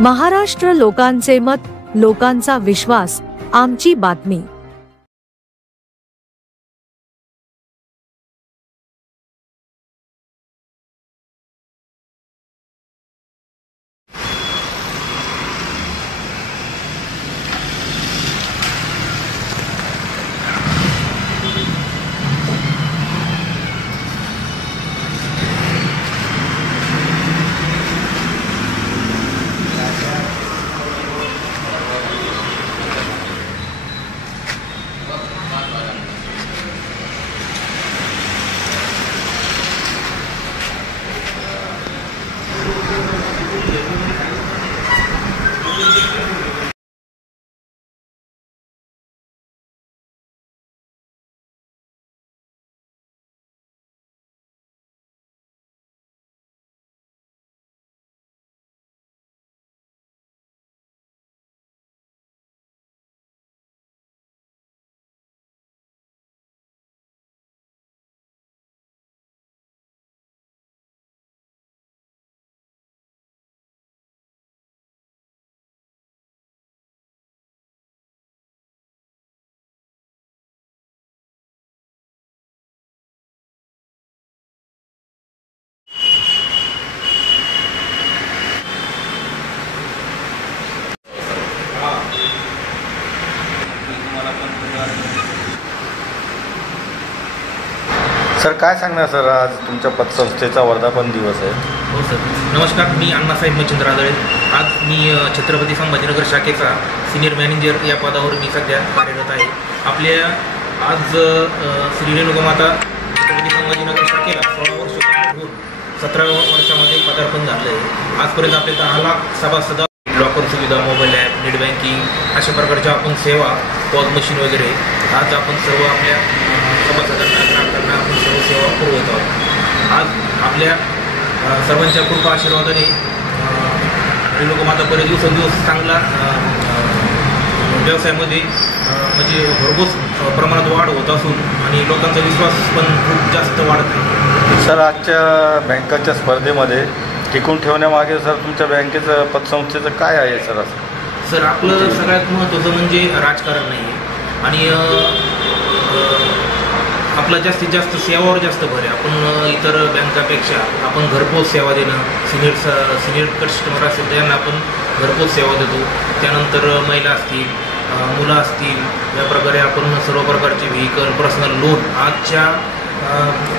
महाराष्ट्र लोकांचे मत, लोकांचा विश्वास, आमची बातमी। सर काय सांगणार सर, आज तुमच्या पतसंस्थेचा वर्धापन दिवस आहे। हो सर, नमस्कार। मी अण्णासाहेब मच्छिंद्र आदळे। आज मी छत्रपती संभाजीनगर शाखेचा सिनियर मॅनेजर या पदावर मी सध्या कार्यरत आहे। आपल्या आज श्री रेणुकामाता छत्रपती संभाजीनगर शाखेला 16 वर्ष होऊन 17व्या वर्षामध्ये पदार्पण झालं आहे। आजपर्यंत आपले 10 लाख सभासद, लॉकर सुविधा, मोबाईल ॲप, नेट बँकिंग अशा प्रकारच्या आपण सेवा, पॉज मशीन वगैरे आज आपण सर्व आपल्या सभासदांना, ग्राहकांना आपण सर्व सेवा पुरवत आहोत। आज आपल्या सर्वांच्या कृपा आशीर्वादाने रेणुकामाता बरेच दिवसेंदिवस चांगला व्यवसायामध्ये म्हणजे भरघोस प्रमाणात वाढ होत असून आणि लोकांचा विश्वास पण खूप जास्त वाढत आहे। सर, आजच्या बँकाच्या स्पर्धेमध्ये टिकून ठेवण्यामागे सर तुमच्या बँकेचं पतसंस्थेचं काय आहे सर? असं सर, आपलं सगळ्यात महत्त्वाचं म्हणजे राजकारण नाही आहे आणि आपला जास्तीत जास्त सेवावर जास्त भर आहे। आपण इतर बँकापेक्षा आपण घरपोच सेवा देणं, सिनियर कस्टमर असेल त्यांना आपण घरपोच सेवा देतो। त्यानंतर महिला असतील, मुलं असतील, या प्रकारे आपण सर्व प्रकारचे व्हेकल, पर्सनल लोन आजच्या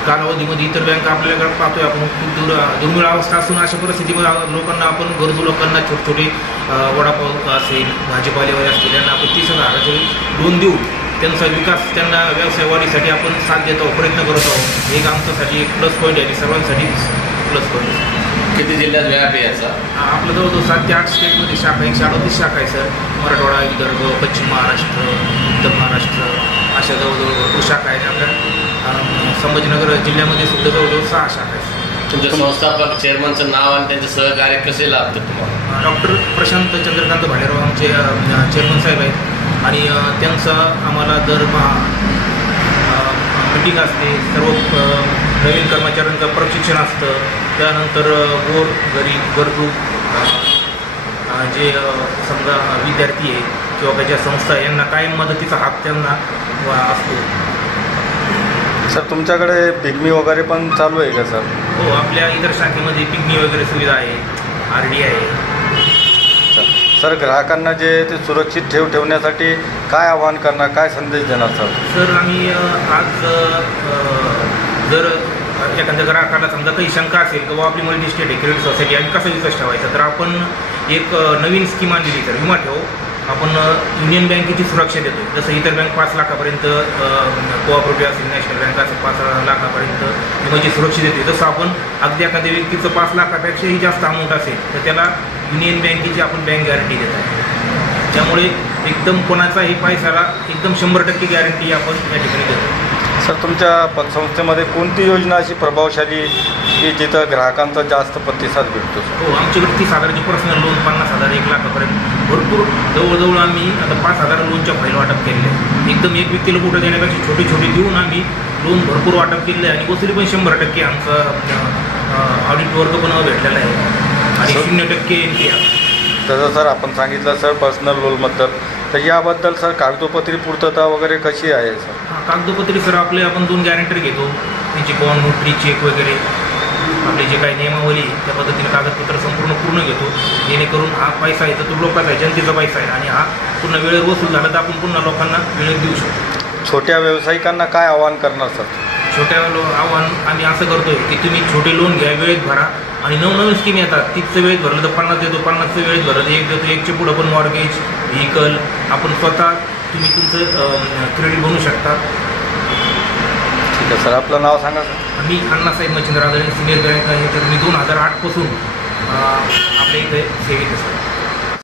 कालावधीमध्ये इतर बँका आपल्याकडे पाहतोय आपण खूप दुर्मिळ अवस्था असून अशा परिस्थितीमध्ये लोकांना आपण गरजू लोकांना छोटे छोटे वडापाव असेल, भाजीपालेवाले असतील यांना आपण 30,000 लोन देऊन त्यांचा विकास, त्यांना व्यवसाय वाढीसाठी आपण साथ देतो, प्रयत्न करत आहोत। एक आमच्यासाठी एक प्लस पॉईंट आहे आणि सर्वांसाठी प्लस पॉईंट आहे। किती जिल्ह्यात व्याप आहे याचा? आपलं जवळजवळ 7 ते 8 स्टेटमध्ये शाखा आहे, 138 शाखा आहे सर। मराठवाडा, विदर्भ, पश्चिम महाराष्ट्र, उत्तर महाराष्ट्र अशा जवळजवळ भरपूर शाखा आहेत। आपल्या संभाजीनगर जिल्ह्यामध्ये सुद्धा जवळजवळ 6 शाखा आहेत। तुमच्या संस्थापक चेअरमनचं नाव आणि त्यांचे सहकार्य कसे लाभतात तुम्हाला? डॉक्टर प्रशांत चंद्रकांत भालेराव आमचे चेअरमन साहेब आहेत आणि त्यांचा आम्हाला दरमहा मीटिंग असते, सर्व नवीन कर्मचाऱ्यांचं प्रशिक्षण असतं। त्यानंतर गोर गरीब गरजू जे समजा विद्यार्थी आहे किंवा त्याच्या संस्था यांना कायम मदतीचा हात त्यांना असतो। सर, तुमच्याकडे पिग्मी वगैरे पण चालू आहे का सर? हो, आपल्या इतर शाखेमध्ये पिग्मी वगैरे सुविधा आहे, RD आहे। सर, ग्राहकांना जे ते सुरक्षित ठेवण्यासाठी काय आवाहन करणार, काय संदेश देणार सर? सर, आम्ही आज जर एखाद्या ग्राहकाला समजा काही शंका असेल किंवा आपली मल्टी स्टेट आहे क्रेडिट सोसायटी आणि कसा विश्वास ठेवायचा, तर आपण एक नवीन स्कीम आणलेली तर विमा ठेव। आपण युनियन बँकेची सुरक्षा देतो, जसं इतर बँक 5 लाखापर्यंत, कोऑपरेटिव्ह असेल, नॅशनल बँक असेल 5 लाखापर्यंत विम्याची सुरक्षा देते। जसं आपण अगदी एखाद्या व्यक्तीचं 5 लाखापेक्षाही जास्त अमाऊंट असेल तर त्याला युनियन बँकेची आपण बँक गॅरंटी देतो। त्यामुळे एकदम कोणाचाही पैशाला एकदम 100% गॅरंटी आपण या ठिकाणी देतो। सर, तुमच्या पतसंस्थेमध्ये कोणती योजना अशी प्रभावशाली की जिथं ग्राहकांचा जास्त प्रतिसाद भेटतो? हो, आमच्याकडे 30,000ची पर्सनल लोन, 50,000, 1 लाखापर्यंत भरपूर जवळजवळ आम्ही आता 5,000 लोनच्या फाईल वाटप केलेल्या आहे। एकदम एक व्यक्तीला कुठं देण्यापेक्षा छोटे छोटे देऊन आम्ही लोन भरपूर वाटप केलेलं आहे आणि वसुली पण 100% आमचा ऑडिट वर्ग पण भेटलेला आहे आणि 0% NPR। तसं सर आपण सांगितलं सर पर्सनल लोनबद्दल, तर याबद्दल सर कागदोपत्री पूर्तता वगैरे कशी आहे सर? कागदोपत्री सर आपले आपण 2 गॅरंटर घेतो, त्यांची बॉन्ड नोटरी चेक वगैरे आपली जे काही नियमावली त्या पद्धतीने कागदपत्र संपूर्ण पूर्ण घेतो, जेणेकरून हा पैसा आहे तर तो लोकांचा आहे, जनतेचा पैसा आहे आणि हा पूर्ण वेळेवर वसूल झाला तर आपण पुन्हा लोकांना वेळेत देऊ शकतो. छोट्या व्यावसायिकांना काय आवाहन करणार सर? छोट्या आव्हान आम्ही असं करतोय की तुम्ही छोटे लोन घ्या, वेळेत भरा आणि नवनवीन स्कीम येतात, 30चं वेळेत भरलं तर 50 देतो, 50चं वेळेत भरलं तर 1 देतो, 1च्या पुढं पण मॉर्गेज व्हेकल आपण स्वतः तुम्ही तुमचं क्रेडिट बनवू शकता. ठीक आहे सर, आपलं नाव सांगा सर. मी अण्णासाहेब मच्छिंद्र आदळे, सिनियर बँक आहे. तर मी 2008 पासून आपल्या इथे सेवेत आहे सर.